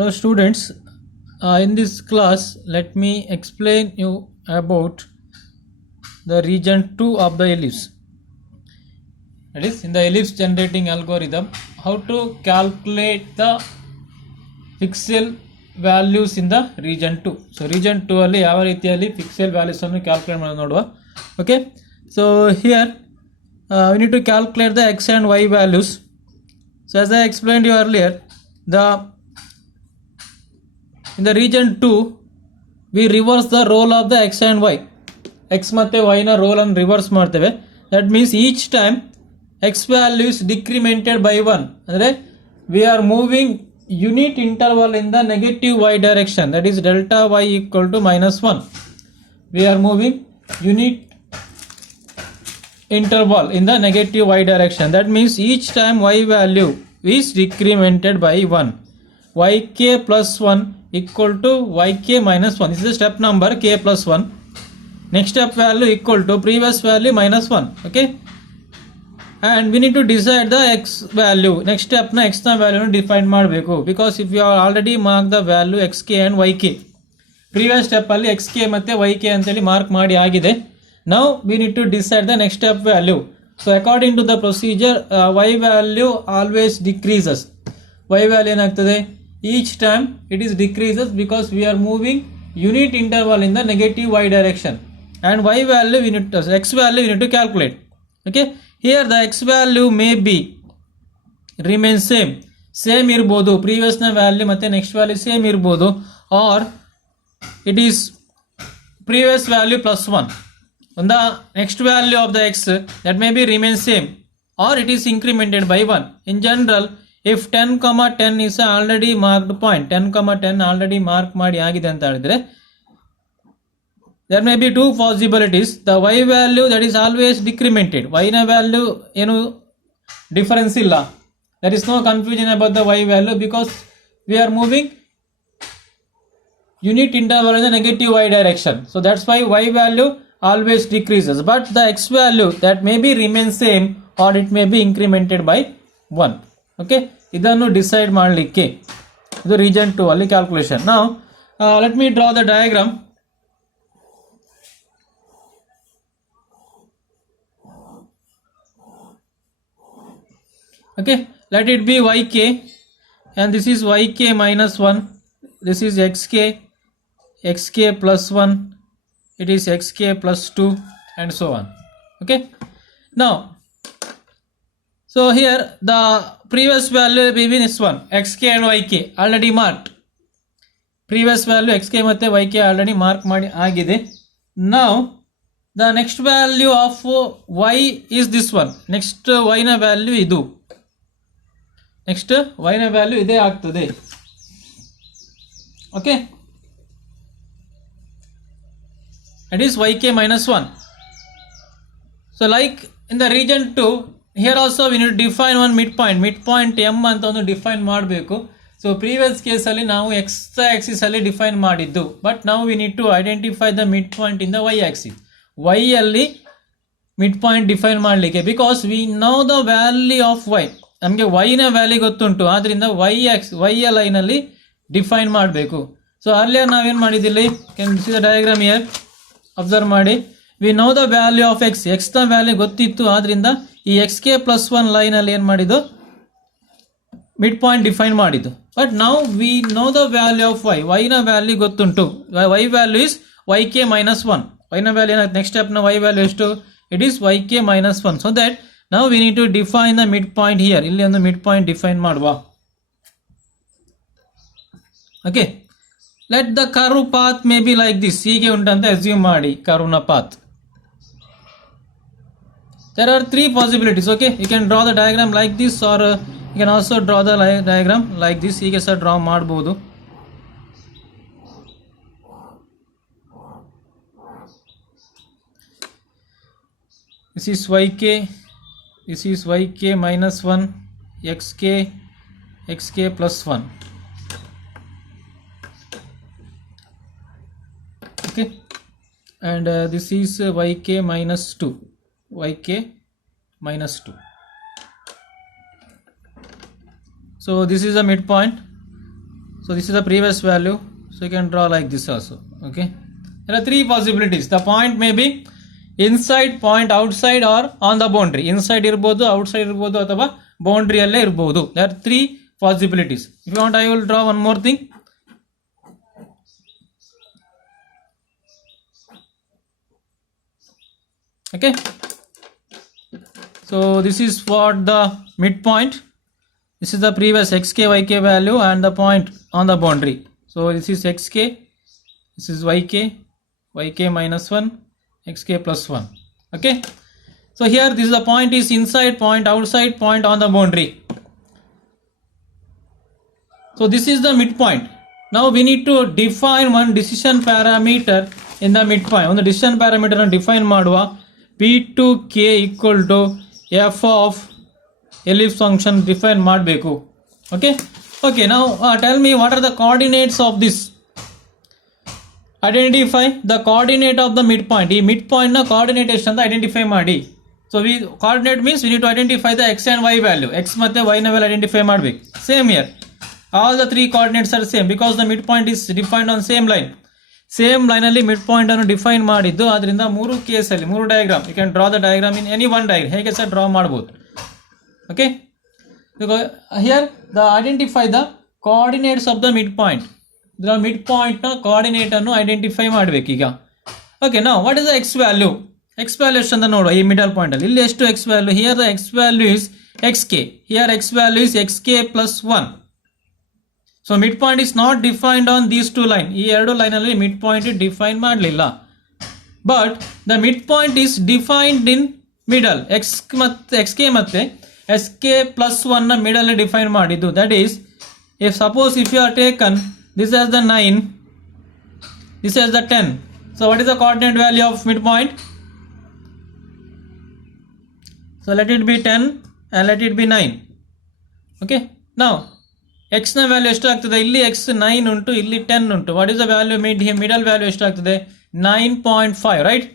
So students, in this class, let me explain you about the region 2 of the ellipse. That is, in the ellipse generating algorithm, how to calculate the pixel values in the region 2. So region 2 ಅಲ್ಲಿ ಯಾವ ರೀತಿಯಲ್ಲಿ pixel values ಅನ್ನು calculate ಮಾಡೋದು ನೋಡುವ. Okay, so here we need to calculate the x and y values. So as I explained you earlier, in the region 2 we reverse the role of the x and y. X ಮತ್ತೆ y ನ ರೋಲ್ ಅನ್ನು ರಿವರ್ಸ್ ಮಾಡ್ತೇವೆ. That means each time x value is decremented by 1. ಅಂದ್ರೆ we are moving unit interval in the negative y direction, that is delta y equal to -1. We are moving unit interval in the negative y direction. That means each time y value is decremented by 1. Yk plus 1 equal to yk minus 1. This is the step number k plus 1. Next step value equal to previous value minus 1. Okay, and we need to decide the x value. Next step na x na value nu define ಮಾಡಬೇಕು, because if you have already marked the value xk and yk, previous step ಅಲ್ಲಿ xk ಮತ್ತೆ yk ಅಂತೇಳಿ ಮಾರ್ಕ್ ಮಾಡಿ ಆಗಿದೆ. Now we need to decide the next step value. So according to the procedure, y value always decreases. Y value ಏನಾಗ್ತದೆ, each time it is decreases because we are moving unit interval in the negative y direction, and y value we need to, x value we need to calculate. Okay, here the x value may be remain same ಇರಬಹುದು, previous ನ value ಮತ್ತೆ next value same ಇರಬಹುದು, or it is previous value plus 1 on the next value of the x, that may be remain same, or it is incremented by 1. In general, if 10, 10 is already marked point, 10, 10 already mark ಮಾಡಿ ಆಗಿದೆ ಅಂತ ಹೇಳಿದ್ರೆ, there may be two possibilities. The y value that is always decremented, y na value ಏನು difference ಇಲ್ಲ, there is no confusion about the y value because we are moving unit interval in the negative y direction. So that's why y value always decreases, but the x value that may be remain same or it may be incremented by 1. Okay, ಇದನ್ನು ಡಿಸೈಡ್ ಮಾಡಲಿಕ್ಕೆ ಇದು ರೀಜನ್ 2 ಅಲ್ಲಿ calculation. Now let me draw the diagram. Okay, let it be yk, and this is yk minus 1, this is xk plus 1, it is xk plus 2, and so on. Okay, now so here the previous value will be this one, xk and yk already marked. Previous value xk ಮತ್ತೆ yk already mark ಮಾಡಿ ಆಗಿದೆ. Now the next value of y is this one. Next y ನ value ಇದು, next y ನ value ಇದೇ ಆಗ್ತದೆ. Okay, it is yk minus 1. So like in the region 2, here also we need to define one midpoint m ಅಂತ ಒಂದು ಡಿಫೈನ್ ಮಾಡಬೇಕು. So previous case ಅಲ್ಲಿ ನಾವು x ಆಕ್ಸಿಸ್ ಅಲ್ಲಿ ಡಿಫೈನ್ ಮಾಡಿದ್ದು, ಬಟ್ ನಾವು we need to identify the mid point in the y axis. y ಅಲ್ಲಿ mid point define ಮಾಡಲಿಕ್ಕೆ, because we know the value of y, ನಮಗೆ y ನ ವ್ಯಾಲ್ಯೂ ಗೊತ್ತುಂಟು, ಆದ್ರಿಂದ y ಲೈನ್ ಅಲ್ಲಿ ಡಿಫೈನ್ ಮಾಡಬೇಕು. ಸೊ ಅರ್ಲಿಯರ್ ನಾವೇನ್ ಮಾಡಿದಿಲ್ಲಿ, can see the diagram here, observe ಮಾಡಿ, we know the value of x ನ ವ್ಯಾಲ್ಯೂ ಗೊತ್ತಿತ್ತು, ಆದ್ರಿಂದ ಈ xk plus 1 ಲೈನ್ ಅಲ್ಲಿ ಏನ್ ಮಾಡಿದ್ದು, ಮಿಡ್ ಪಾಯಿಂಟ್ ಡಿಫೈನ್ ಮಾಡಿದ್ದು. But now we know the value of y ನ ವ್ಯಾಲ್ಯೂ ಗೊತ್ತುಂಟು, y value is yk minus 1. y ನ ವ್ಯಾಲ್ಯೂ ಏನಾಗುತ್ತೆ, ನೆಕ್ಸ್ಟ್ ಸ್ಟೆಪ್ ನ y ವ್ಯಾಲ್ಯೂ ಎಷ್ಟು, it is yk minus 1. So that now we need to define the mid point here, ಇಲ್ಲಿ ಒಂದು mid point define ಮಾಡುವ. Okay, let the curve path may be like this, ಹೀಗೆ ಉಂಟಂತ assume ಮಾಡಿ ಕರ್ವ್ ನ path. There are three possibilities. Okay, you can draw the diagram like this, or you can also draw the diagram like this. ಹೀಗೆ ಸಹ draw ಮಾಡಬಹುದು. This is yk minus 1, xk plus 1. Okay, and this is yk minus 2. yk minus 2. So this is a midpoint. So So this is the previous value, so you can draw like this also. Okay, there are three possibilities. The point may be inside point, outside, or on the boundary. Inside irbodu, outside irbodu, athava boundary alle irbodu. There are three possibilities. If you want, I will draw one more thing. Okay, so this is what the midpoint. This is the previous xk yk value and the point on the boundary. So this is xk, this is yk minus 1, xk plus 1. Okay, so here this is the point is inside point, outside point, on the boundary. So this is the midpoint. Now we need to define one decision parameter in the midpoint. On the decision parameter define ಮಾಡುವ p2k equal to f of ellipse function define ಮಾಡಬೇಕು. Okay, now tell me what are the coordinates of this. Identify the coordinate of the midpoint. ಈ midpoint ನ coordinate ಎಷ್ಟು ಅಂತ identify ಮಾಡಿ. So we coordinate means we need to identify the x and y value. X ಮತ್ತೆ y ನ value identify ಮಾಡಬೇಕು. Same here, all the three coordinates are same because the midpoint is defined on same line. Same line ಅಲ್ಲಿ mid point ಅನ್ನು define ಮಾಡಿದ್ದು, ಅದರಿಂದ ಮೂರು ಕೇಸಲ್ಲಿ ಮೂರು diagram, you can draw the diagram in any one diagram, ಹೇಗೆ ಸಹ draw ಮಾಡಬಹುದು. Okay, here the identify the coordinates of the mid point. ಇದರ ಮಿಡ್ ಪಾಯಿಂಟ್ ನ ಕೋಆರ್ಡಿನೇಟ್ ಅನ್ನು ಐಡೆಂಟಿಫೈ ಮಾಡಬೇಕು ಈಗ. Okay, now what is the x value? X value ಎಷ್ಟು ಅಂತ ನೋಡುವ ಈ ಮಿಡಲ್ ಪಾಯಿಂಟ್ ಅಲ್ಲಿ. ಇಲ್ಲಿ ಎಷ್ಟು x value? Here the x value is X K, here X value is X K plus 1. So midpoint is not defined on these two line. ಈ ಎರಡು line ಅಲ್ಲಿ ಮಿಡ್ ಪಾಯಿಂಟ್ ಡಿಫೈನ್ ಮಾಡಲಿಲ್ಲ, but the mid point is defined in middle. X k ಮತ್ತೆ s k plus 1 ನ middle define ಮಾಡಿದ್ದು. That is, if suppose if you are taken this as the 9, this as the 10. So what is the coordinate value of midpoint? So let it be 10 and let it be 9. Okay, now x ನ ವ್ಯಾಲ್ಯೂ ಎಷ್ಟು ಆಗ್ತದೆ? ಇಲ್ಲಿ x 9 ಉಂಟು, ಇಲ್ಲಿ 10 ಉಂಟು. What is the value? Middle value ಎಷ್ಟು ಆಗ್ತದೆ? 9.5, right?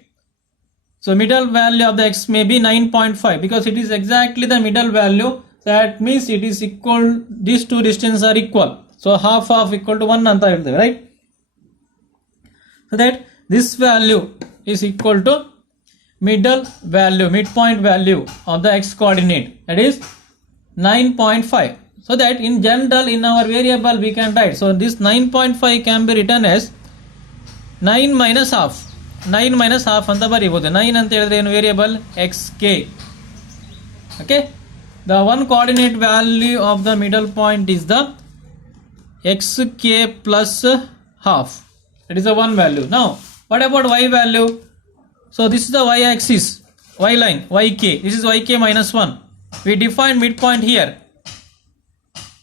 So middle value of the x may be 9.5 because it is exactly the middle value. That means it is equal, these two distances are equal. So half of equal to 1 ಅಂತ ಹೇಳ್ತೇವೆ, right? So that this value is equal to middle value, midpoint value of the x coordinate, that is 9.5. So that in general in our variable we can write, so this 9.5 can be written as 9 minus half. 9 minus half ಅಂತ ಬರೀಬಹುದು. 9 ಅಂತ ಹೇಳಿದ್ರೆ ಏನು? Variable xk. Okay, the one coordinate value of the middle point is the xk plus half. That is the one value. Now what about y value? So this is the y axis, y line, yk. This is yk minus 1. We define midpoint here,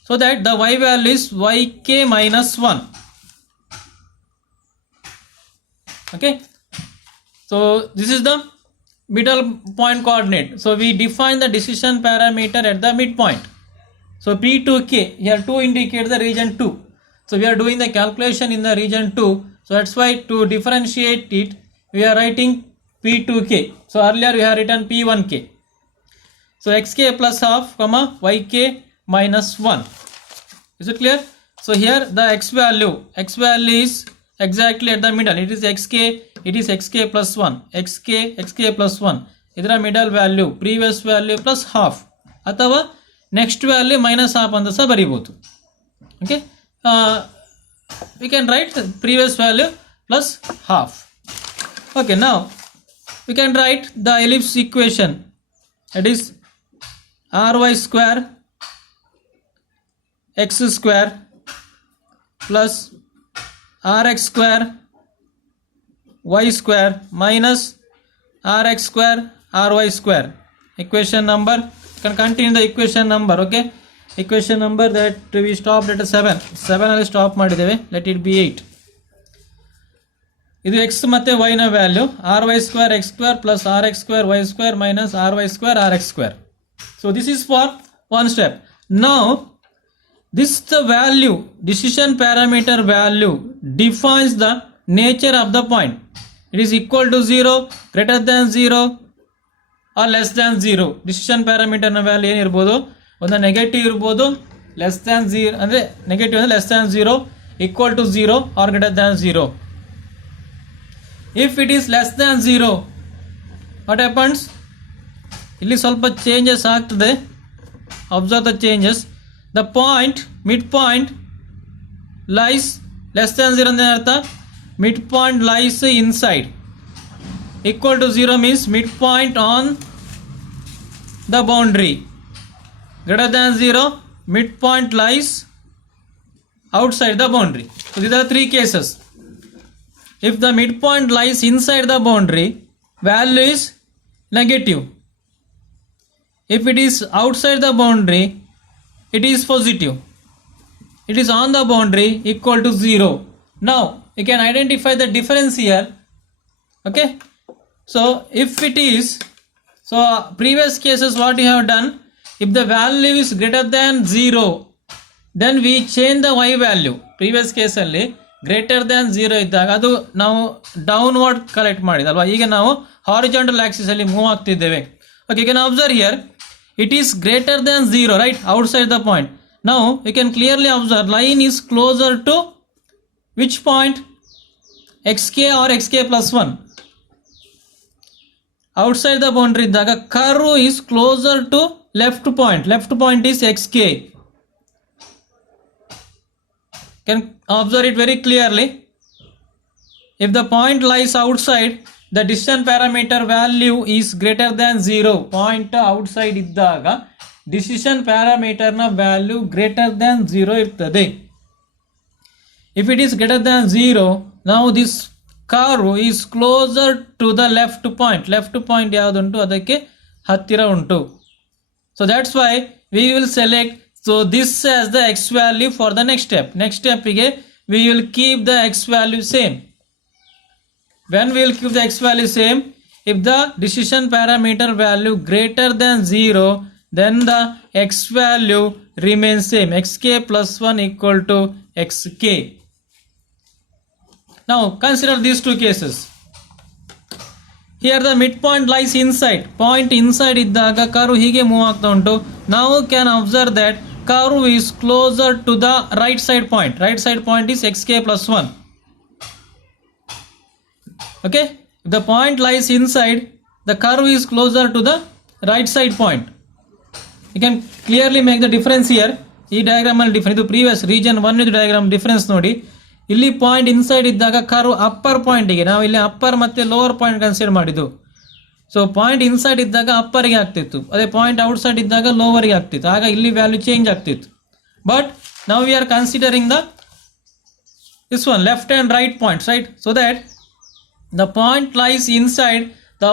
so that the y value is yk minus 1. Okay, so this is the middle point coordinate. So we define the decision parameter at the midpoint. So p2k, here 2 indicates the region 2. So we are doing the calculation in the region 2. So that's why to differentiate it we are writing p2k. So earlier we have written p1k. So xk plus half comma yk minus 1. Is it clear? So here the x value is exactly at the middle. It is xk, it is xk plus 1, xk plus 1. ಇದರ middle value previous value plus half ಅಥವಾ next value minus half ಅಂತ ಸಹ ಬರೀಬಹುದು. Okay, we can write previous value plus half. Okay, now we can write the ellipse equation. It is ry square x square plus rx square y square minus rx square ry square. Equation number, can continue the equation number. Okay, equation number that we stopped at 7 ಅಲ್ಲಿ ಸ್ಟಾಪ್ ಮಾಡಿದ್ದೇವೆ. let it be 8. ಇದು x ಮತ್ತೆ y ನ value ry square x square plus rx square y square minus ry square rx square. So this is for one step. Now this the value, decision parameter value defines the nature of the point. It is equal to 0, greater than 0 or less than 0. decision parameter ನ ವ್ಯಾಲ್ಯೂ ಏನಿರಬಹುದು? ಒಂದು ನೆಗೆಟಿವ್ ಇರಬಹುದು less than 0 ಅಂದರೆ negative ಅಂದರೆ less than 0 equal to 0 or greater than 0. If it is less than 0 what happens, ಇಲ್ಲಿ ಸ್ವಲ್ಪ changes ಆಗ್ತದೆ. Observe the changes. The point mid point lies less than 0 ಅಂದ್ರೆ ಅರ್ಥ mid point lies inside. Equal to 0 means mid point on the boundary. Greater than 0, midpoint lies outside the boundary. So these are three cases. If the midpoint lies inside the boundary, value is negative. If it is outside the boundary, it is positive. It is on the boundary, equal to 0. Now you can identify the difference here. Okay. So if it is, so previous cases what you have done, if the value is greater than 0, then we change the y value. Previous case ಅಲ್ಲಿ greater than 0 ಇದ್ದಾಗ ಅದು ನಾವು downward collect ಮಾಡಿದಲ್ವಾ, ಈಗ ನಾವು horizontal axis ಅಲ್ಲಿ move ಆಗ್ತಿದ್ದೇವೆ. Okay, you can observe here it is greater than 0, right, outside the point. Now you can clearly observe line is closer to which point, xk or xk plus 1. outside the boundary ಇದ್ದಾಗ curve is closer to left point is xk. Can observe it very clearly. If the point lies outside, the distance parameter value is greater than 0. Point outside ಇದ್ದಾಗ decision parameter ನ value greater than 0 ಇರ್ತದೆ. If it is greater than 0, now this curve is closer to the left point ಯಾವುದುಂಟು ಅದಕ್ಕೆ ಹತ್ತಿರ ಉಂಟು. So that's why we will select so this as the x value for the next step ಗೆ we will keep the x value same. When we will keep the x value same, if the decision parameter value greater than 0, then the x value remains same, xk plus 1 equal to xk. Now consider these two cases. Here the midpoint lies inside, point inside ಇದ್ದಾಗ curve ಹೀಗೆ ಮೂವ್ ಆಗ್ತಾ ಉಂಟು. Now can observe that curve is closer to the right side point is xk plus 1. Okay, if the point lies inside, the curve is closer to the right side point. You can clearly make the difference here. ಈ ಡಯಾಗ್ರಾಮ್ ಅಲ್ಲಿ ಡಿಫರೆನ್ಸ್, ಇದು previous region 1 ಇದು diagram difference ನೋಡಿ. ಇಲ್ಲಿ point inside ಇದ್ದಾಗ curve upper ಪಾಯಿಂಟಿಗೆ, ನಾವು ಇಲ್ಲಿ ಅಪ್ಪರ್ ಮತ್ತೆ ಲೋವರ್ ಪಾಯಿಂಟ್ ಕನ್ಸಿಡರ್ ಮಾಡಿದ್ದು. ಸೊ ಪಾಯಿಂಟ್ ಇನ್ಸೈಡ್ ಇದ್ದಾಗ ಅಪ್ಪರ್ಗೆ ಆಗ್ತಿತ್ತು, ಅದೇ ಪಾಯಿಂಟ್ ಔಟ್ಸೈಡ್ ಇದ್ದಾಗ ಲೋವರ್ಗೆ ಆಗ್ತಿತ್ತು. ಆಗ ಇಲ್ಲಿ ವ್ಯಾಲ್ಯೂ ಚೇಂಜ್ ಆಗ್ತಿತ್ತು. ಬಟ್ ನಾವು we are considering this one left and write points, right. So that the point lies inside,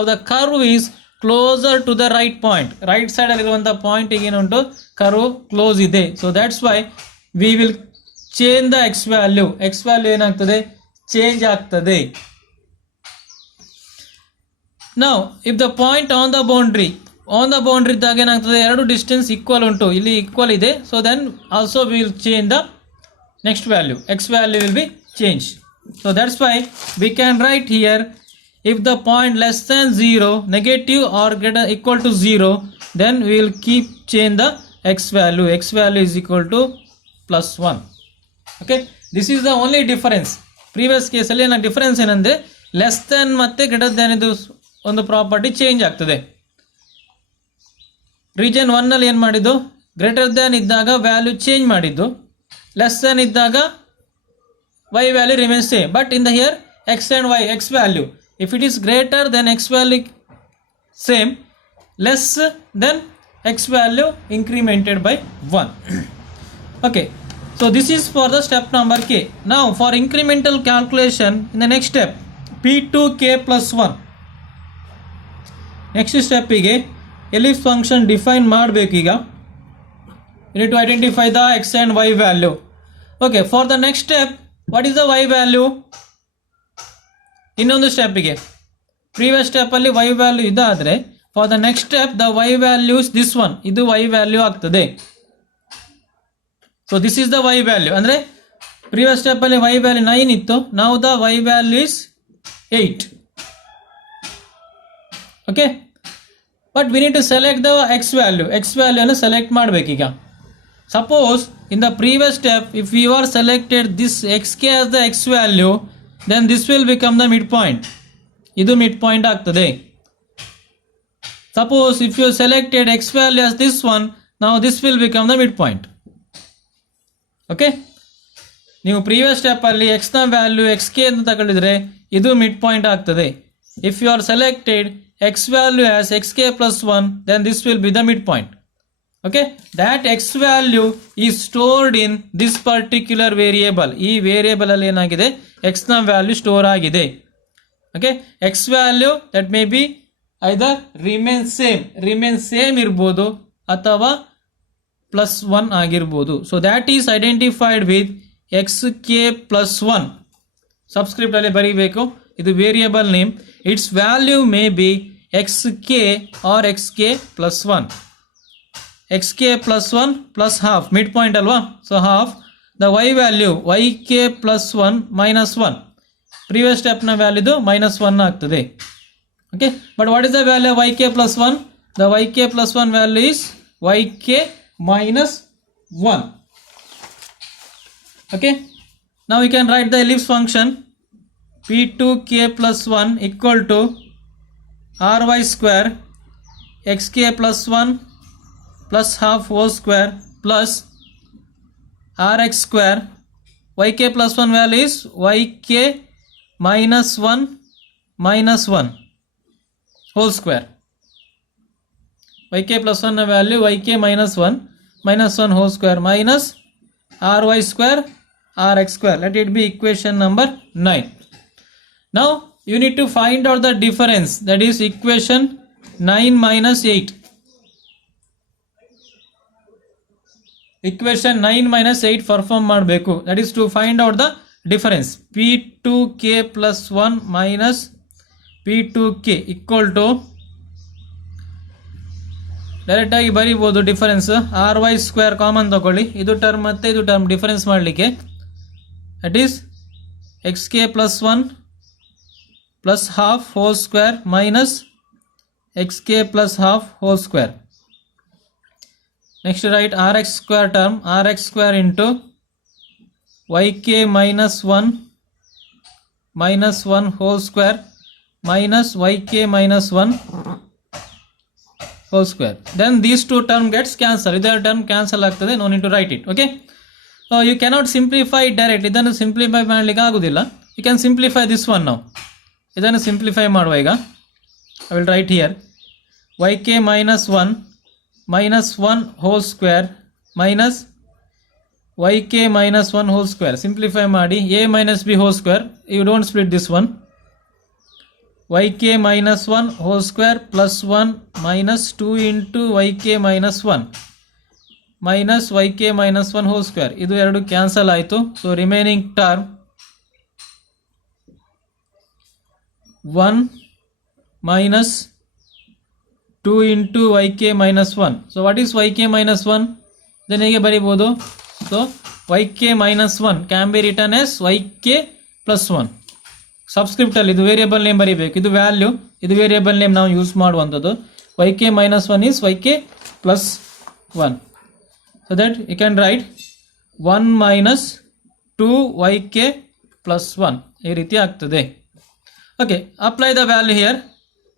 the curve is closer to the right point. Right side aliruvanತಹ ಪಾಯಿಂಟ್ ಗೆ ಏನಂಟು ಕರ್ವ್ ಕ್ಲೋಸ್ ಇದೆ. So that's why we will change the x value ಏನಾಗ್ತದೆ, change ಆಗ್ತದೆ. Now if the point on the boundary ಇದ್ದಾಗ ಏನಾಗ್ತದೆ, ಎರಡು distance equal ಉಂಟು, ಇಲ್ಲಿ ಈಕ್ವಲ್ ಇದೆ. So then also we will change the next value, x value will be changed. So that's why we can write here, if the point less than 0, negative or greater equal to 0, then we will keep change the x value is equal to plus 1. Okay, this is the only difference. Previous case ಅಲ್ಲಿ ಏನ ಡಿಫರೆನ್ಸ್ ಏನಂದ್ರೆ less than ಮತ್ತೆ greater than ಇದು ಒಂದು property change ಆಗ್ತದೆ. ರೀಜನ್ 1 ಅಲ್ಲಿ ಏನು ಮಾಡಿದ್ದು, ಗ್ರೇಟರ್ ದೆನ್ ಇದ್ದಾಗ ವ್ಯಾಲ್ಯೂ ಚೇಂಜ್ ಮಾಡಿದ್ದು, ಲೆಸ್ ದೆನ್ ಇದ್ದಾಗ y value remains same. But in the here x and y, x value, if it is greater then x value same, less then x value incremented by 1. Okay, so this is for the step number k. Now for incremental calculation in the next step, p2k plus 1, next step ಗೆ ellipse function define ಮಾಡಬೇಕು. ಈಗ you need to identify the x and y value. Okay, for the next step, what is the y value? ಇನ್ನೊಂದು ಸ್ಟೆಪ್ಗೆ, previous step ಅಲ್ಲಿ y value ಇದಾದ್ರೆ for the next step the y value is this one, ಇದು y value ಆಗ್ತದೆ. So this is the y value. ಅಂದ್ರೆ previous step ಅಲ್ಲಿ y value 9 ಇತ್ತು, ನಾವು the y value is 8. Okay, but we need to select the x value ಅನ್ನು select ಮಾಡಬೇಕೀಗ. Suppose in the previous step, if we were selected this xk as the x value, then this will become the midpoint. Idu midpoint ಆಗ್ತದೆ. Suppose if you selected x value as this one, now this will become the midpoint. Okay? ನೀವು previous step ಅಲ್ಲಿ x ನ value xk ಅಂತ ತಗೊಂಡಿದ್ರೆ ಇದು mid point ಆಗ್ತದೆ. If you are selected x value as xk plus 1, then this will be the midpoint. Okay, that x value is stored in this particular variable. ಈ ವೇರಿಯೇಬಲ್ ಅಲ್ಲಿ ಏನಾಗಿದೆ, x ನ ವ್ಯಾಲ್ಯೂ ಸ್ಟೋರ್ ಆಗಿದೆ. Okay, x value that may be either remain same ಇರಬಹುದು ಅಥವಾ +1 ಆಗಿರಬಹುದು. So that is identified with xk plus 1. ಸಬ್ಸ್ಕ್ರಿಪ್ಟ್ ಅಲ್ಲಿ ಬರೀಬೇಕು. ಇದು variable name. Its value may be xk or xk plus 1. xk plus 1 plus half, midpoint alwa, so half. The y value yk plus 1 minus 1. Previous step na value idu minus 1 ಆಗ್ತದೆ. Okay, but what is the value of yk plus 1? The yk plus 1 value is yk minus 1. Okay, now we can write the ellipse function p2k plus 1 equal to ry square xk plus 1 plus half whole square plus rx square. Yk plus 1 value is yk minus 1 whole square. Yk plus 1 value yk minus 1 whole square minus ry square rx square. Let it be equation number 9. Now you need to find out the difference, that is equation 9 minus 8. Equation 9 minus 8 perform ಮಾಡಬೇಕು. That is to find out the difference. p2k plus 1 minus p2k equal to, direct ಆಗಿ ಬರೀಬಹುದು difference. ry square common ತಗೊಳ್ಳಿ, ಇದು ಟರ್ಮ್ ಮತ್ತೆ ಇದು term difference ಮಾಡಲಿಕ್ಕೆ. That is xk plus 1 plus half whole square minus xk plus half whole square. Next write rx square term, rx square into yk minus 1 whole square minus yk minus 1 whole square. Then these two term gets cancelled. Idar term cancel ಆಗ್ತದೆ, no need to write it. Okay, so you cannot simplify it direct. ಇದನ್ನು ಸಿಂಪ್ಲಿಫೈ ಮಾಡಲಿಕ್ಕೆ ಆಗುದಿಲ್ಲ. You can simplify this one now. ಇದನ್ನು ಸಿಂಪ್ಲಿಫೈ ಮಾಡುವ ಈಗ. I will write here yk minus 1 whole square minus yk minus 1 whole square. Simplify ಮಾಡಿ a minus b whole square. You don't split this one. yk minus 1 whole square plus 1 minus 2 into yk minus 1 minus yk minus 1 whole square. ಇದು ಎರಡು ಕ್ಯಾನ್ಸಲ್ ಆಯಿತು. So remaining term 1 minus 2 into yk minus 1. So what is yk minus 1? Then ಹೇಗೆ ಬರೀಬಹುದು? So yk minus 1 can be written as yk plus 1. ಸಬ್ಸ್ಕ್ರಿಪ್ಟ್ ಅಲ್ಲಿ ಇದು variable name ಬರೀಬೇಕು. ಇದು ವ್ಯಾಲ್ಯೂ, ಇದು ವೇರಿಯೇಬಲ್ ನೇಮ್ ನಾವು ಯೂಸ್ ಮಾಡುವಂಥದ್ದು. yk minus 1 is yk plus 1. So that you can write 1 minus 2 yk plus 1. ಈ ರೀತಿ ಆಗ್ತದೆ. Okay, apply the value here.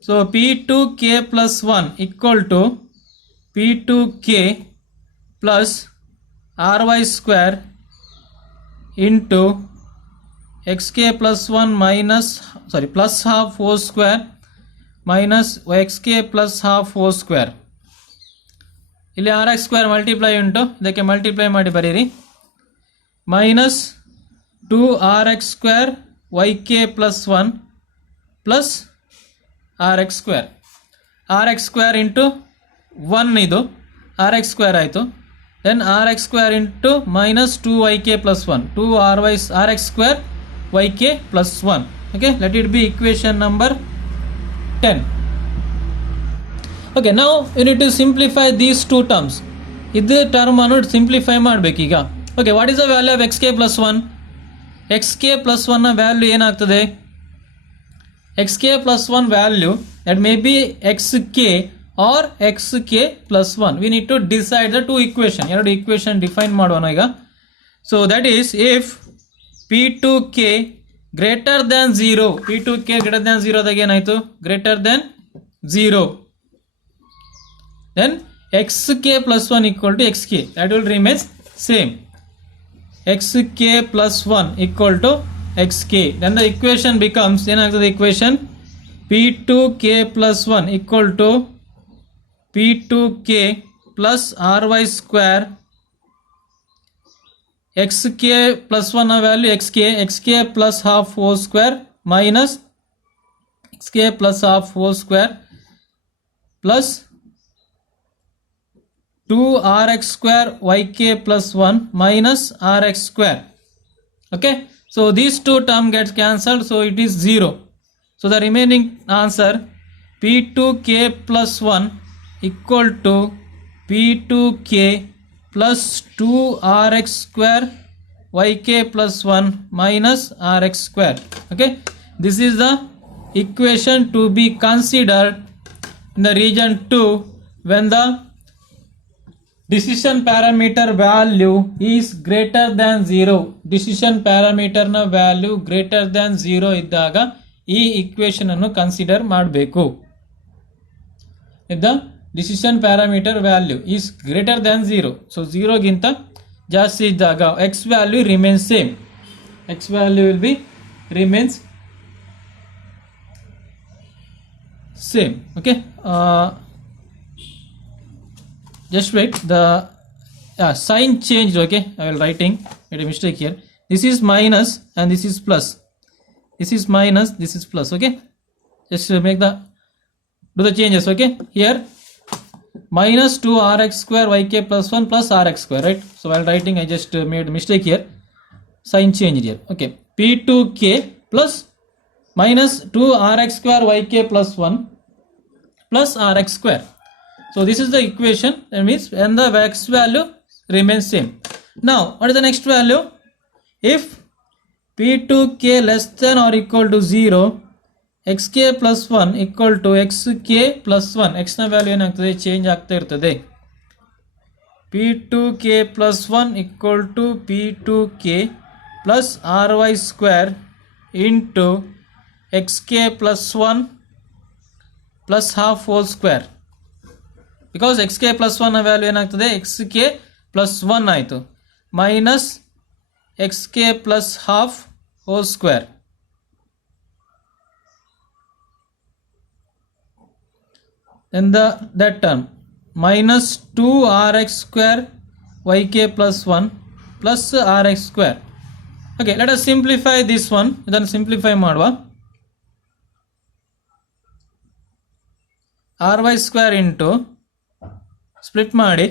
So p2k plus 1 equal to p2k plus ry square into xk plus 1 plus half whole square minus xk plus half whole square. ಇಲ್ಲಿ rx square multiply ಉಂಟು, ಇದಕ್ಕೆ ಮಲ್ಟಿಪ್ಲೈ ಮಾಡಿ ಬರೀರಿ. minus 2rx square yk plus 1 plus rx square. rx square into 1 ಇದು rx square ಆಯಿತು. then rx square into minus 2yk plus 1, 2rx square yk plus 1. Okay, let it be equation number 10. Okay, now you need to simplify these two terms. ಇದು ಟರ್ಮ್ ಅನ್ನು ಸಿಂಪ್ಲಿಫೈ ಮಾಡಬೇಕೀಗ. Okay, what is the value of xk plus 1? xk plus 1 ನ ವ್ಯಾಲ್ಯೂ ಏನಾಗ್ತದೆ? xk plus 1 value that may be xk or xk plus 1. We need to decide the two equation. ಎರಡು equation define ಮಾಡೋಣ ಈಗ. So that is if p2k greater than 0, p2k greater than 0 ದಾಗ ಏನಾಯ್ತು, greater than 0, then xk plus 1 equal to xk, that will remain same. xk plus 1 equal to xk, then the equation becomes, ಏನಾಗ್ತದೆ equation, p2k plus 1 equal to p2k plus ry square, xk plus 1 value xk plus half whole square minus xk plus half whole square plus 2rx square yk plus 1 minus rx square. Okay, so these two term gets cancelled, so it is 0. So the remaining answer p2k plus 1 equal to p2k plus 2rx square yk plus 1 minus rx square. Okay, this is the equation to be considered in the region 2 when the decision parameter value is greater than 0. decision parameter na value greater than 0 ಇದ್ದಾಗ ಈ equation ಅನ್ನು ಕನ್ಸಿಡರ್ ಮಾಡಬೇಕು. if the decision parameter value is greater than 0, so 0 ಗಿಂತ ಜಾಸ್ತಿ ಇದ್ದಾಗ x value remains same, x value will be remains same. Okay, just wait, the sign changed. Okay, I will writing, made a mistake here. This is minus and this is plus, this is minus, this is plus. Okay, just make the do the changes. Okay, here minus 2rx square yk plus 1 plus rx square, right? So while writing I just made a mistake here, sign changed here. Okay, p2k plus minus 2rx square yk plus 1 plus rx square. So this is the equation, that means when the x value remains same. Now what is the next value? If p2k less than or equal to 0, xk plus 1 equal to xk plus 1, x na value ಏನಾಗ್ತದೆ, ಚೇಂಜ್ ಆಗ್ತಾ ಇರ್ತದೆ. p2k plus 1 equal to p2k plus ry square into xk plus 1 plus half whole square, because xk plus 1 ವ್ಯಾಲ್ಯೂ ಏನಾಗ್ತದೆ, xk plus 1 ಆಯಿತು, minus xk plus half whole square. Then that term minus 2rx square yk plus 1 plus rx square. Okay, let us simplify this one. Then simplify ಮಾಡುವ. ry square into split ಮಾಡಿ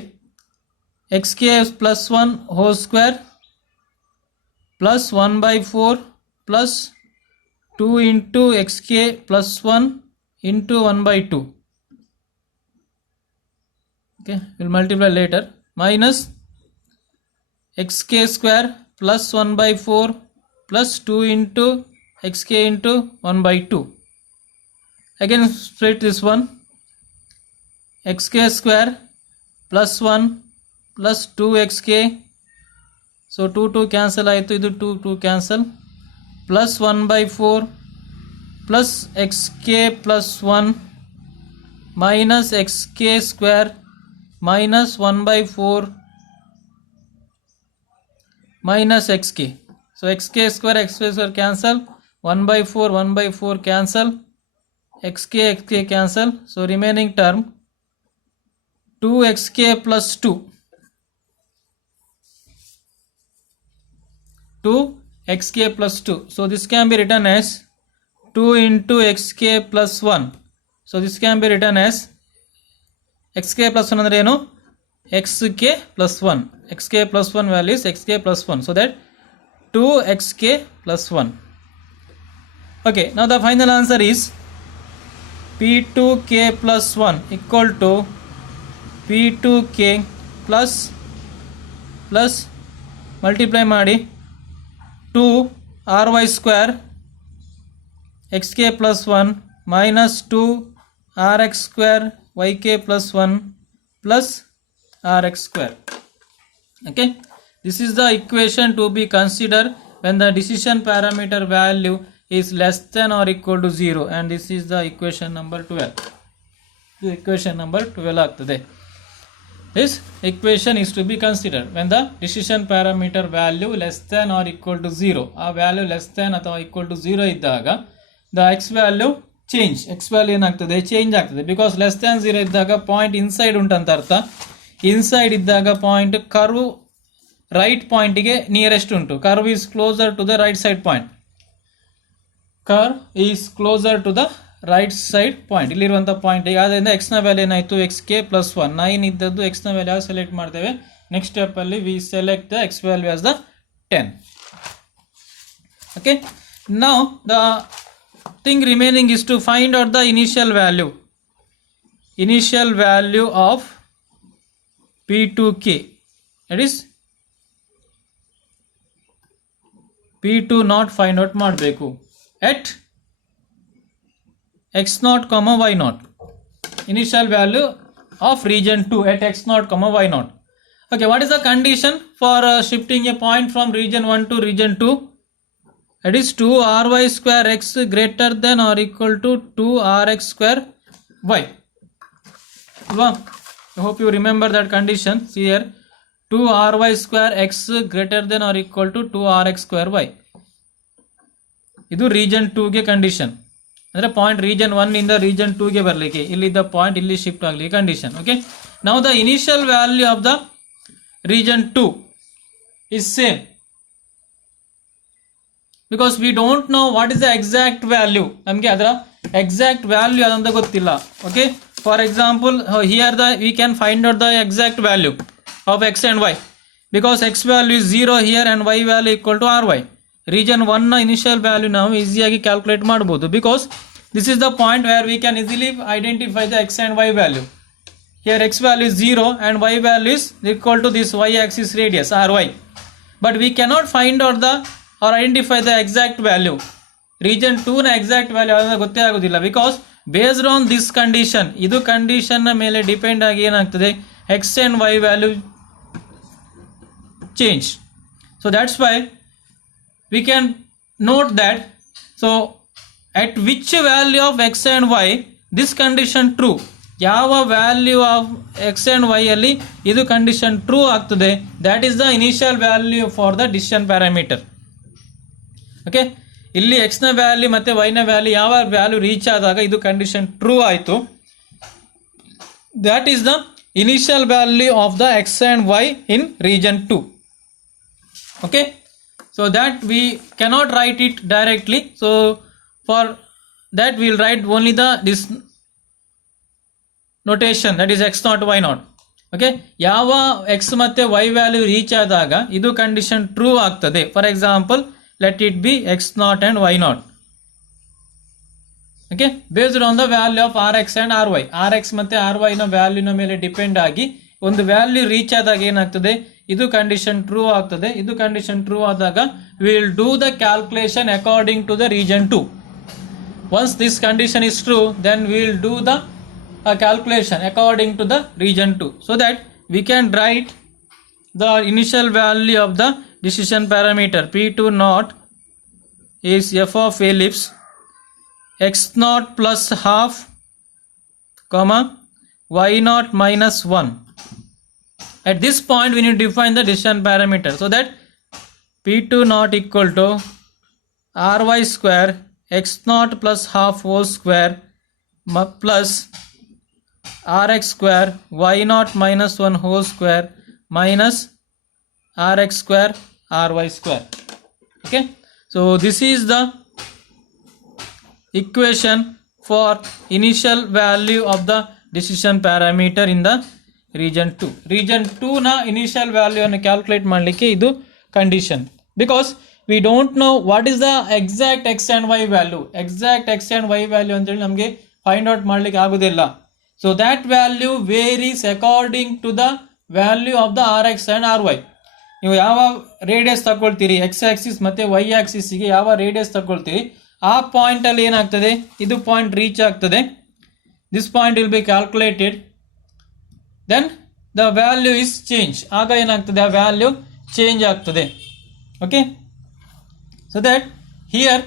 xk plus 1 whole square plus 1 by 4 plus 2 into xk plus 1 into 1 by 2. Okay, we'll multiply later, minus xk square plus 1 by 4 plus 2 into xk into 1 by 2. Again split this one, xk square plus 1 plus 2xk, so 2 cancel ಆಯಿತು, ಇದು 2 cancel, plus 1 by 4 plus xk plus 1 minus xk square minus 1 by 4 minus xk. So xk square cancel, 1 by 4 cancel, xk cancel, so remaining term 2xk plus 2, 2xk plus 2. So this can be written as 2 into xk plus 1. So this can be written as xk plus 1 ಅಂದರೆ ಏನು, xk plus 1, xk plus 1 value is xk plus 1, so that 2xk plus 1. Okay, now the final answer is p2k plus 1 equal to p2k plus multiply ಮಾಡಿ 2 ry square xk plus 1 minus 2 rx square yk plus 1 plus rx square. Okay, this is the equation to be considered when the decision parameter value is less than or equal to 0, and this is the equation number 12. The equation number 12 ಆಗ್ತದೆ. This equation is to be considered when the decision parameter value less than or equal to 0. ಆ value less than ಅಥವಾ equal to 0 ಇದ್ದಾಗ the x value change, x value ಏನಾಗ್ತದೆ, change ಆಗ್ತದೆ. Because less than 0 ಇದ್ದಾಗ point inside ಉಂಟಂತ ಅರ್ಥ. Inside ಇದ್ದಾಗ point curve right ಪಾಯಿಂಟಿಗೆ ನಿಯರೆಸ್ಟ್ ಉಂಟು. Curve is closer to the right side point. Curve is closer to the right side point, ಇಲ್ಲಿರುವಂಥ point. ಆದ್ದರಿಂದ ಎಕ್ಸ್ನ ವ್ಯಾಲ್ಯೂ ಏನಾಯಿತು, ಎಕ್ಸ್ ಕೆ ಪ್ಲಸ್ 1 9 ಇದ್ದದ್ದು ಎಕ್ಸ್ನ ವ್ಯಾಲ್ಯೂ ಯಾವ ಸೆಲೆಕ್ಟ್ ಮಾಡ್ತೇವೆ, ನೆಕ್ಸ್ಟ್ ಸ್ಟೆಪ್ಪಲ್ಲಿ we select the x value as the 10. Okay, now the thing remaining is to find out the initial value of p2k, that is p2 not find out ಮಾಡಬೇಕು at x0, y0. initial value of region 2 at x0, y0. okay, what is the condition for shifting a point from region 1 to region 2? That is 2ry square x greater than or equal to 2rx square y. I hope you remember that condition. See here, 2ry square x greater than or equal to 2rx square y. ಇದು ರೀಜನ್ 2 ಗೆ ಕಂಡೀಷನ್. ಅಂದರೆ point region 1 ಇಂದ ರೀಜನ್ 2 ಗೆ ಬರಲಿಕ್ಕೆ ಇಲ್ಲಿದ್ದ ಪಾಯಿಂಟ್ ಇಲ್ಲಿ ಶಿಫ್ಟ್ ಆಗಲಿ condition. Okay, now the initial value of the region 2 is same because we don't know what is the exact value. ನಮಗೆ ಅದರ ಎಕ್ಸಾಕ್ಟ್ ವ್ಯಾಲ್ಯೂ ಅದಂತ ಗೊತ್ತಿಲ್ಲ. Okay, for example here we can find out the exact value of x and y because x value is 0 here and y value equal to ry. Region 1 ನ initial value ನಾವು ಈಸಿಯಾಗಿ ಕ್ಯಾಲ್ಕುಲೇಟ್ ಮಾಡಬಹುದು because this is the point where we can easily identify the x and y value. Here x value is 0 and y value is equal to this y axis radius ry, but we cannot find out the or identify the exact value. Region 2 ನ exact value ಗೊತ್ತೇ ಆಗೋದಿಲ್ಲ because based on this condition, ಇದು ಕಂಡೀಷನ್ ನ ಮೇಲೆ ಡಿಪೆಂಡ್ ಆಗಿ ಏನಾಗ್ತದೆ, x and y value change. So that's why we can note that, so at which value of x and y this condition true, ಯಾವ value of x and y ಅಲ್ಲಿ ಇದು condition true ಆಗ್ತದೆ, that is the initial value for the decision parameter. Okay, ಇಲ್ಲಿ ಎಕ್ಸ್ನ value ಮತ್ತು ವೈನ value ಯಾವ value reach ಆದಾಗ ಇದು ಕಂಡೀಷನ್ ಟ್ರೂ ಆಯಿತು, that is the initial value of the x and y in region 2. Okay, so that we cannot write it directly, so for that we will write only this notation, that is x0, y0. okay, ಯಾವ x ಮತ್ತೆ y value reach ಆದಾಗ ಇದು condition true ಆಗ್ತದೆ. For example let it be x0 and y0. Okay, based on the value of rx and ry. rx ಮತ್ತೆ ry ನ ವ್ಯಾಲ್ಯೂನ ಮೇಲೆ ಡಿಪೆಂಡ್ ಆಗಿ ಒಂದು ವ್ಯಾಲ್ಯೂ ರೀಚ್ ಆದಾಗ ಏನಾಗ್ತದೆ, ಇದು ಕಂಡೀಷನ್ ಟ್ರೂ ಆಗ್ತದೆ. ಇದು ಕಂಡೀಷನ್ ಟ್ರೂ ಆದಾಗ we will do the calculation according to the region 2. once this condition is true, then we will do the calculation according to the region 2, so that we can write the initial value of the decision parameter p2 naught is f of ellipse x0 plus half comma y0 minus 1. At this point we need to define the decision parameter, so that p2 naught equal to ry square x0 plus half whole square plus rx square y0 minus 1 whole square minus rx square ry square. Okay, so this is the equation for initial value of the decision parameter in the region 2. region 2 ನ initial value ಅನ್ನು calculate ಮಾಡಲಿಕ್ಕೆ ಇದು condition, because we don't know what is the exact x and y value. Exact x and y value ಅಂತೇಳಿ ನಮಗೆ find out ಮಾಡಲಿಕ್ಕೆ ಆಗೋದಿಲ್ಲ. So that value varies according to the value of the r x and r y. ನೀವು ಯಾವ radius ತಗೊಳ್ತೀರಿ, x axis ಮತ್ತು y ಆಕ್ಸಿಸ್ಗೆ ಯಾವ ರೇಡಿಯಸ್ ತಗೊಳ್ತೀರಿ, ಆ ಪಾಯಿಂಟಲ್ಲಿ ಏನಾಗ್ತದೆ, ಇದು ಪಾಯಿಂಟ್ ರೀಚ್ ಆಗ್ತದೆ. this point will be calculated, then the value is change. ಆಗ ಏನಾಗ್ತದೆ, ಆ ವ್ಯಾಲ್ಯೂ ಚೇಂಜ್ ಆಗ್ತದೆ. Okay, so that here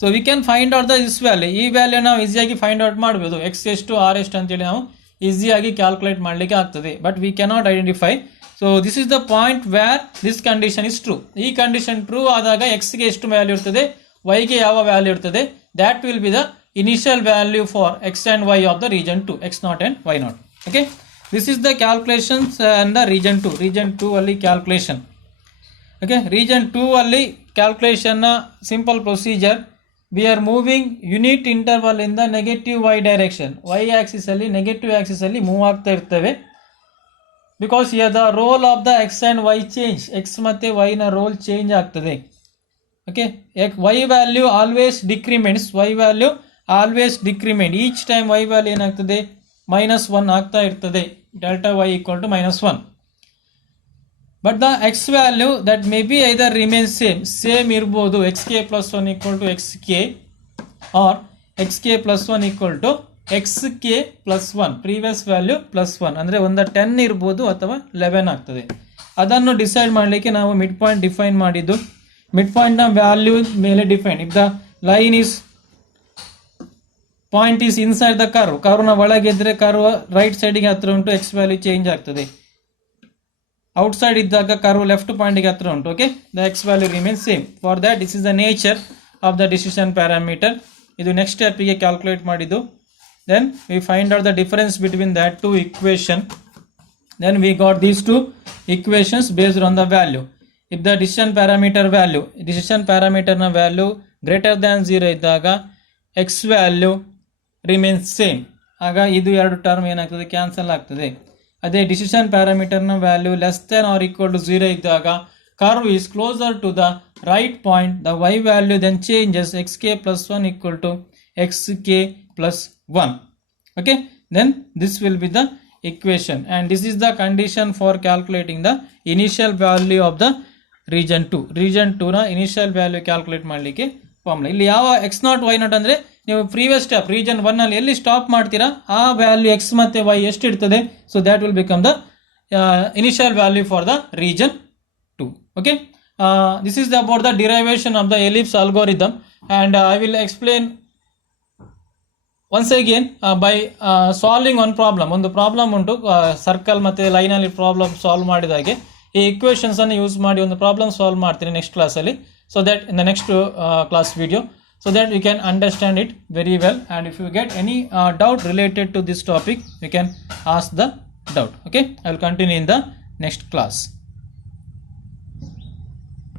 so we can find out the this value. ಈ ವ್ಯಾಲ್ಯೂ ನಾವು ಈಸಿಯಾಗಿ ಫೈಂಡ್ ಔಟ್ ಮಾಡ್ಬೋದು. ಎಕ್ಸ್ ಎಷ್ಟು ಆರ್ ಎಷ್ಟು ಅಂತೇಳಿ ನಾವು ಈಸಿಯಾಗಿ ಕ್ಯಾಲ್ಕುಲೇಟ್ ಮಾಡಲಿಕ್ಕೆ ಆಗ್ತದೆ. But we cannot identify. So this is the point where this condition is true. ಈ ಕಂಡೀಷನ್ ಟ್ರೂ ಆದಾಗ ಎಕ್ಸ್ಗೆ ಎಷ್ಟು ವ್ಯಾಲ್ಯೂ ಇರ್ತದೆ, ವೈಗೆ ಯಾವ ವ್ಯಾಲ್ಯೂ ಇರ್ತದೆ, that will be the initial value for X and y of the region 2, x0 and y0. Okay, this is the calculations and the region 2. Region 2 ಅಲ್ಲಿ calculation. Okay, region 2 ಅಲ್ಲಿ ಕ್ಯಾಲ್ಕುಲೇಷನ್ನ simple procedure. We are moving unit interval ಇಂದ negative y direction. Y axis ಅಲ್ಲಿ negative axis ಅಲ್ಲಿ move ಆಗ್ತಾ ಇರ್ತೇವೆ. Because here the role of the x and y change. X ಮತ್ತು ವೈನ ರೋಲ್ ಚೇಂಜ್ ಆಗ್ತದೆ. Okay, y value always decrements. Y value always decrement. Each time y value ಏನಾಗ್ತದೆ, -1 ಆಗ್ತಾ ಇರ್ತದೆ. Delta y equal to -1. But the x value that may be either remain same ಇರ್ಬೋದು. xk+1 equal to xk or xk+1 equal to xk+1. Previous value +1 ಅಂದರೆ ಒಂದು 10 ಇರ್ಬೋದು ಅಥವಾ 11 ಆಗ್ತದೆ. ಅದನ್ನು ಡಿಸೈಡ್ ಮಾಡಲಿಕ್ಕೆ ನಾವು ಮಿಡ್ ಪಾಯಿಂಟ್ ಡಿಫೈನ್ ಮಾಡಿದ್ದು. ಮಿಡ್ ಪಾಯಿಂಟ್ನ ವ್ಯಾಲ್ಯೂ ಮೇಲೆ define. If the line is point is inside the curve, ಕರ್ವ್ನ ಒಳಗಿದ್ರೆ ಕರ್ವ್ ರೈಟ್ ಸೈಡಿಗೆ ಹತ್ರ ಉಂಟು, ಎಕ್ಸ್ ವ್ಯಾಲ್ಯೂ ಚೇಂಜ್ ಆಗ್ತದೆ. ಔಟ್ಸೈಡ್ ಇದ್ದಾಗ ಕರ್ವ್ ಲೆಫ್ಟ್ ಪಾಯಿಂಟ್ಗೆ ಹತ್ರ ಉಂಟು. Okay, the x value remain same. For that this is the nature of the decision parameter. ಇದು ನೆಕ್ಸ್ಟ್ ಸ್ಟೆಪ್ಗೆ ಕ್ಯಾಲ್ಕುಲೇಟ್ ಮಾಡಿದ್ದು. Then we find out the difference between that to equation. Then we got these two equations based on the value. If the decision parameter value, decision ಪ್ಯಾರಾಮೀಟರ್ನ value greater than 0 ಇದ್ದಾಗ X value remains same. ಆಗ ಇದು ಎರಡು ಟರ್ಮ್ ಏನಾಗ್ತದೆ, cancel ಆಗ್ತದೆ. ಅದೇ decision ಪ್ಯಾರಾಮೀಟರ್ನ value less than or equal to 0 ಇದ್ದಾಗ curve is closer to the right point, the y value then changes xk+1 equal to xk+1. Okay, then this will be the equation, and this is the condition for calculating the initial value of the region 2. region 2 ನ initial value calculate ಮಾಡಲಿಕ್ಕೆ ಫಾರ್ಮುಲಾ. ಇಲ್ಲಿ ಯಾವ x0 y0 ಅಂದರೆ ನೀವು previous step region 1 ಅಲ್ಲಿ ಎಲ್ಲಿ ಸ್ಟಾಪ್ ಮಾಡ್ತೀರಾ ಆ ವ್ಯಾಲ್ಯೂ x ಮತ್ತೆ y ಎಷ್ಟು ಇರ್ತದೆ, so that will become the initial value for the region 2. Okay, this is about the derivation of the ellipse algorithm, and I will explain once again by solving one problem. ಒಂದು ಪ್ರಾಬ್ಲಮ್ ಉಂಟು, ಸರ್ಕಲ್ ಮತ್ತು ಲೈನಲ್ಲಿ problem solve ಮಾಡಿದಾಗೆ ಈ ಇಕ್ವೇಷನ್ಸ್ ಅನ್ನು ಯೂಸ್ ಮಾಡಿ ಒಂದು problem solve ಮಾಡ್ತೀನಿ ನೆಕ್ಸ್ಟ್ ಕ್ಲಾಸಲ್ಲಿ. So that in the next class video, so that you can understand it very well, and if you get any doubt related to this topic you can ask the doubt. Okay, I will continue in the next class.